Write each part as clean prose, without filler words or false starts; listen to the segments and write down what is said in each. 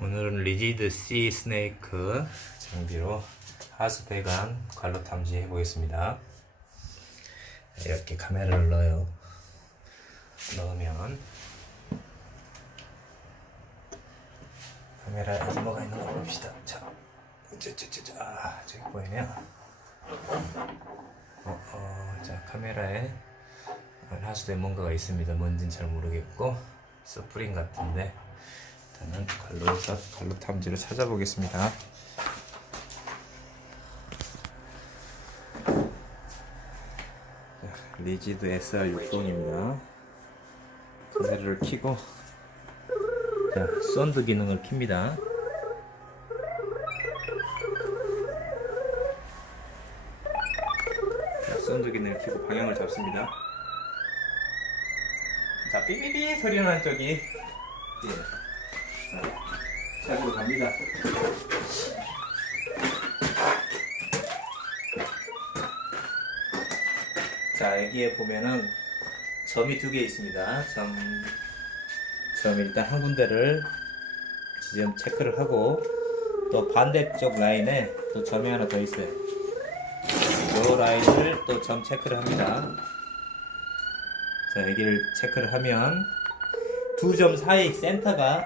오늘은 리지드 C 스네이크 장비로 하수 배관 관로 탐지 해보겠습니다. 이렇게 카메라를 넣으면 카메라에 아직 뭐가 있는 거 봅시다. 자, 저기 보이네요. 자, 카메라에 하수도에 뭔가가 있습니다. 뭔진 잘 모르겠고 스프링 같은데 일단은 관로 탐지를 찾아보겠습니다. 리지드 SR60입니다. 카메라를 켜고 자, 썬드 기능을 킵니다. 자, 썬드 기능을 켜고 방향을 잡습니다. 자, 삐삐삐 소리 나는 쪽이 자, 차로 갑니다. 자, 여기에 보면은 점이 두 개 있습니다. 점 일단 한 군데를 지점 체크를 하고 또 반대쪽 라인에 또 점이 하나 더 있어요. 이 라인을 또 점 체크를 합니다. 자, 여기를 체크를 하면 두 점 사이 센터가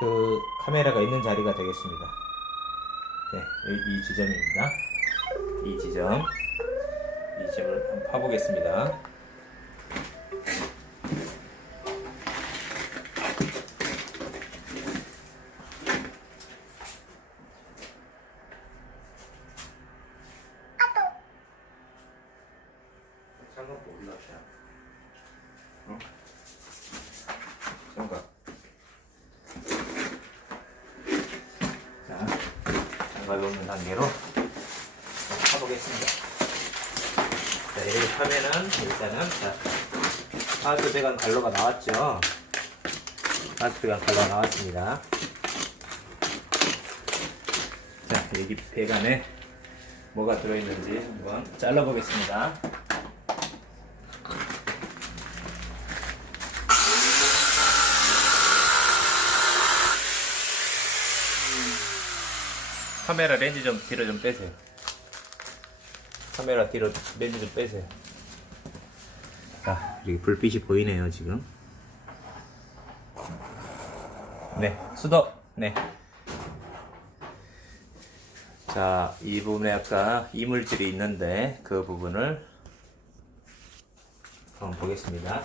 그 카메라가 있는 자리가 되겠습니다. 네, 이 지점입니다. 이 지점을 한번 파보겠습니다. 장갑 올라오셔. 장갑. 자, 장갑이 없는 단계로 파보겠습니다. 자, 이렇게 하면은 일단은 자, 하수 배관 관로가 나왔죠. 하수 배관 관로가 나왔습니다. 자, 여기 배관에 뭐가 들어있는지 한번 잘라보겠습니다. 카메라 렌즈 좀 뒤로 좀 빼세요. 카메라 뒤로 렌즈 좀 빼세요. 자, 여기 불빛이 보이네요, 지금. 네, 수도. 네. 자, 이 부분에 아까 이물질이 있는데 그 부분을 한번 보겠습니다.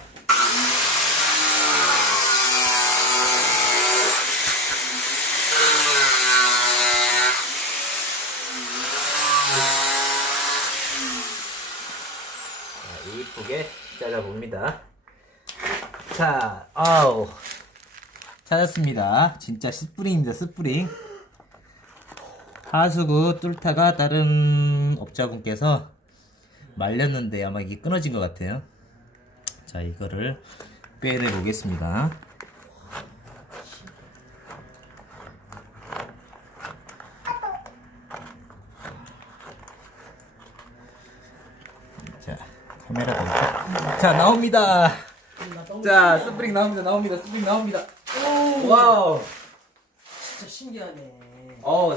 이쁘게 잘라봅니다. 자, 찾았습니다. 진짜 스프링입니다. 스프링. 하수구 뚫다가 다른 업자분께서 말렸는데 아마 이게 끊어진 것 같아요. 자, 이거를 빼내 보겠습니다. 자, 카메라 보니까 자, 나옵니다. 자, 스프링 나옵니다. 스프링 나옵니다. 와우, 진짜 신기하네.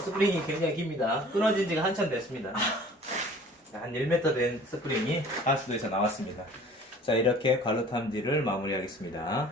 스프링이 굉장히 깁니다. 끊어진 지가 한참 됐습니다. 자, 한 1m 된 스프링이 하수도에서 나왔습니다. 자, 이렇게 관로 탐지를 마무리하겠습니다.